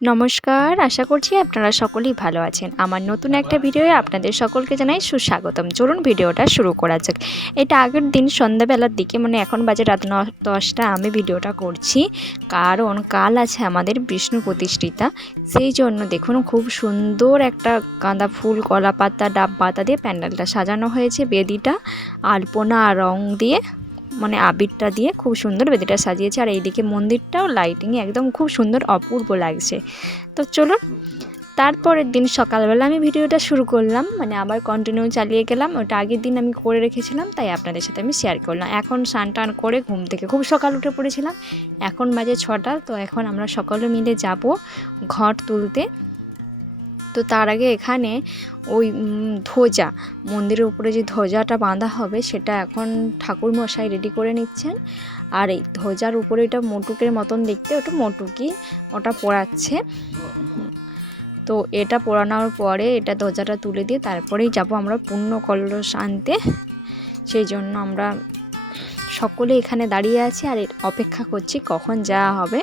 নমস্কার, আশা করছি আপনারা সকলেই ভালো আছেন। আমার নতুন একটা ভিডিওয়ে আপনাদের সকলকে জানাই সুস্বাগতম। চলুন ভিডিওটা শুরু করা যাক। এটা আগের দিন সন্ধ্যাবেলার দিকে, মানে এখন বাজে রাত 10টা, আমি ভিডিওটা করছি। কারণ কাল আছে আমাদের বিষ্ণু প্রতিষ্ঠিতা। সেই জন্য দেখুন খুব সুন্দর একটা গাঁদা ফুল, কলা পাতা, ডাব পাতা দিয়ে প্যান্ডেলটা সাজানো হয়েছে। বেদিটা আলপনা আর রং দিয়ে, মানে আবিরটা দিয়ে খুব সুন্দর বেদিটা সাজিয়েছে। আর এইদিকে মন্দিরটাও লাইটিংয়ে একদম খুব সুন্দর অপূর্ব লাগছে। তো চলুন, তারপরের দিন সকালবেলা আমি ভিডিওটা শুরু করলাম, মানে আবার কন্টিনিউ চালিয়ে গেলাম। ওটা আগের দিন আমি করে রেখেছিলাম, তাই আপনাদের সাথে আমি শেয়ার করলাম। এখন স্নান টান করে ঘুম থেকে খুব সকাল উঠে পড়েছিলাম। এখন বাজে 6টা। তো এখন আমরা সকলে মিলে যাব ঘট তুলতে। তো তার আগে এখানে ওই ধ্বজা, মন্দিরের উপরে যে ধ্বজাটা বাঁধা হবে সেটা এখন ঠাকুর মশাই রেডি করে নিচ্ছেন। আর এই ধ্বজার উপরে এটা মোটুকের মতন দেখতে, ওটা মোটুকি, ওটা পরাচ্ছে। তো এটা পরানোর পরে এটা ধ্বজাটা তুলে দিয়ে তারপরেই যাব আমরা পূর্ণ কলস আনতে। সেই জন্য আমরা সকলে এখানে দাঁড়িয়ে আছি আর অপেক্ষা করছি কখন যাওয়া হবে।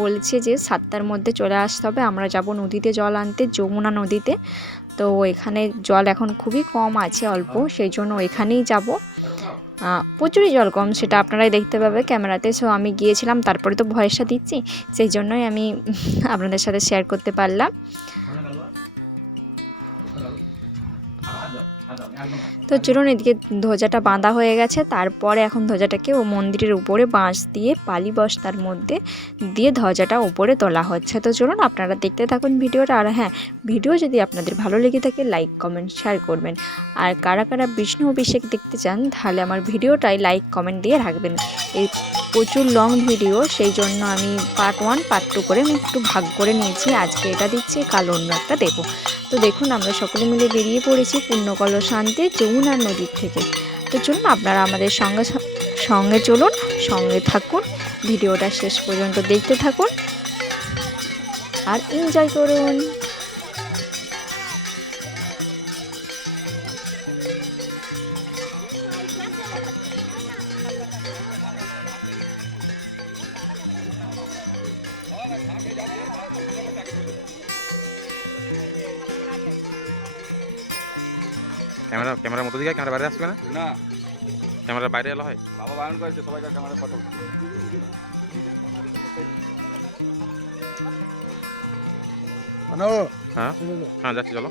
বলছে যে 7টার মধ্যে চলে আসতে হবে। আমরা যাব নদীতে জল আনতে, যমুনা নদীতে। তো এখানে জল এখন খুবই কম আছে, অল্প, সেই জন্য এখানেই যাব। প্রচুরই জল কম, সেটা আপনারাই দেখতে পাবে ক্যামেরাতে। সো আমি গিয়েছিলাম, তারপরে তো ভয়েসটা দিচ্ছি, সেই জন্যই আমি আপনাদের সাথে শেয়ার করতে পারলাম। তো চলুন, এদিকে ধ্বজাটা বাঁধা হয়ে গেছে। তারপরে এখন ধ্বজাটাকে ও মন্দিরের উপরে বাঁশ দিয়ে, পালি বস্তার মধ্যে দিয়ে ধ্বজাটা উপরে তোলা হচ্ছে। তো চলুন আপনারা দেখতে থাকুন ভিডিওটা। আর হ্যাঁ, ভিডিও যদি আপনাদের ভালো লেগে থাকে লাইক কমেন্ট শেয়ার করবেন। আর কারা কারা বিষ্ণু অভিষেক দেখতে চান তাহলে আমার ভিডিওটাই লাইক কমেন্ট দিয়ে রাখবেন। এই প্রচুর লং ভিডিও, সেই জন্য আমি পার্ট 1 পার্ট 2 করে আমি একটু ভাগ করে নিয়েছি। আজকে এটা দিচ্ছি, কাল অন্য একটা দেবো। তো দেখুন আমরা সকলে মিলে বেরিয়ে পড়েছি পূর্ণ কলস আনতে যমুনা নদীর থেকে। তো চলুন আপনারা আমাদের সঙ্গে চলুন, সঙ্গে থাকুন, ভিডিওটা শেষ পর্যন্ত দেখতে থাকুন আর এনজয় করুন। ক্যামেরার মতো দিকে ক্যামেরা বাইরে আসবে না, না ক্যামেরা বাইরে এলো হয়। বাবা বারণ করেছে সবাইকার ক্যামেরা ফটো। হ্যাঁ হ্যাঁ, যাচ্ছি, চলো।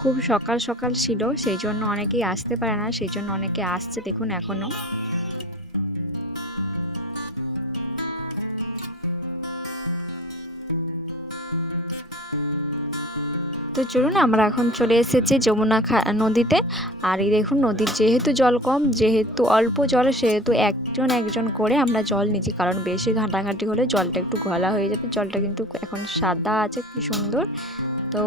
খুব সকাল সকাল ছিল, সেই জন্য অনেকেই আসতে পারে না, সেই জন্য অনেকে আসছে দেখুন এখনো। তো চলুন আমরা এখন চলে এসেছি যমুনা নদীতে। আর এই দেখুন নদীর যেহেতু জল কম, যেহেতু অল্প জল, সেহেতু একজন একজন করে আমরা জল নিচ্ছি, কারণ বেশি ঘাঁটাঘাঁটি হলে জলটা একটু ঘোলা হয়ে যাবে। জলটা কিন্তু এখন সাদা আছে, কি সুন্দর। তো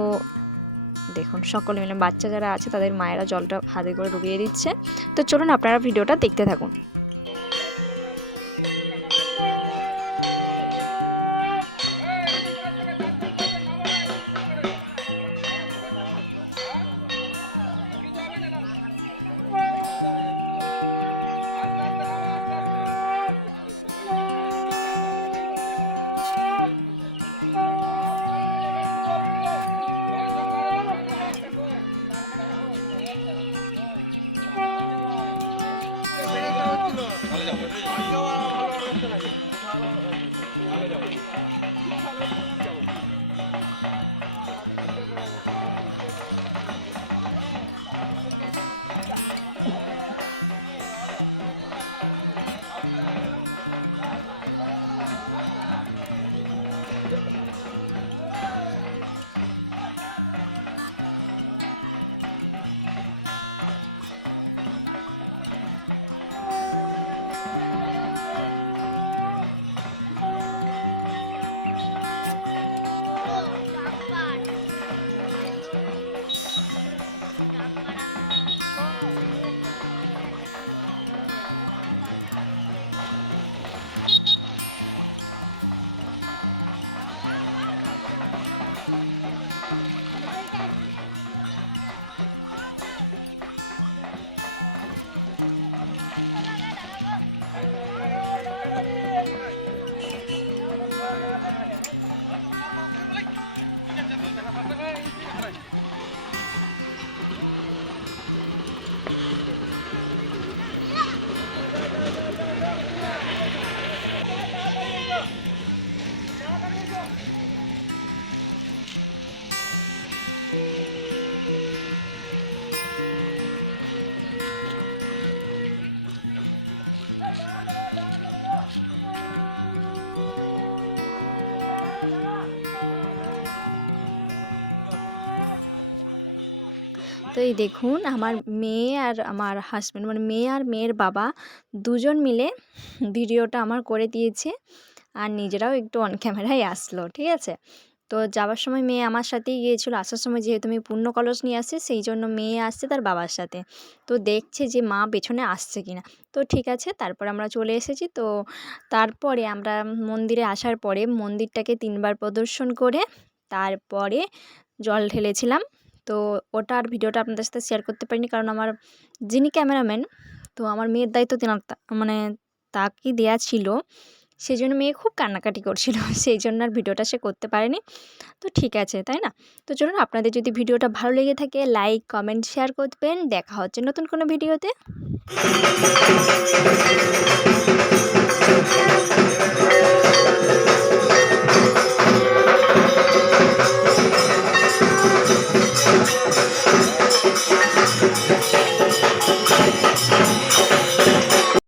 দেখুন সকলে মিলে, বাচ্চা যারা আছে তাদের মায়েরা জলটা হাতে করে ডুবিয়ে দিচ্ছে। তো চলুন আপনারা ভিডিওটা দেখতে থাকুন। তো এই দেখুন আমার মেয়ে আর আমার হাজব্যান্ড মানে মেয়ে আর মেয়ের বাবা দুজন মিলে ভিডিওটা আমার করে দিয়েছে আর নিজেরাও একটু অন ক্যামেরায় আসলো, ঠিক আছে। তো যাওয়ার সময় মেয়ে আমার সাথেই গিয়েছিলো, আসার সময় যেহেতু আমি পূর্ণ কলস নিয়ে আসছি সেই জন্য মেয়ে আসছে তার বাবার সাথে। তো দেখছে যে মা পেছনে আসছে কিনা। তো ঠিক আছে, তারপর আমরা চলে এসেছি। তো তারপরে আমরা মন্দিরে আসার পরে মন্দিরটাকে 3 বার প্রদর্শন করে তারপরে জল ঢেলেছিলাম। তো ওটা আর ভিডিওটা আপনাদের সাথে শেয়ার করতে পারিনি, কারণ আমার যিনি ক্যামেরাম্যান, তো আমার মেয়ের দায়িত্ব তেনার মানে তাকে দেয়া ছিল। সেজন্য মেয়ে খুব কান্নাকাটি করছিল সেই জন্য আর ভিডিওটা সে করতে পারেনি। তো ঠিক আছে, তাই না? তো চলুন, আপনাদের যদি ভিডিওটা ভালো লেগে থাকে লাইক কমেন্ট শেয়ার করবেন। দেখা হচ্ছে নতুন কোনো ভিডিওতে।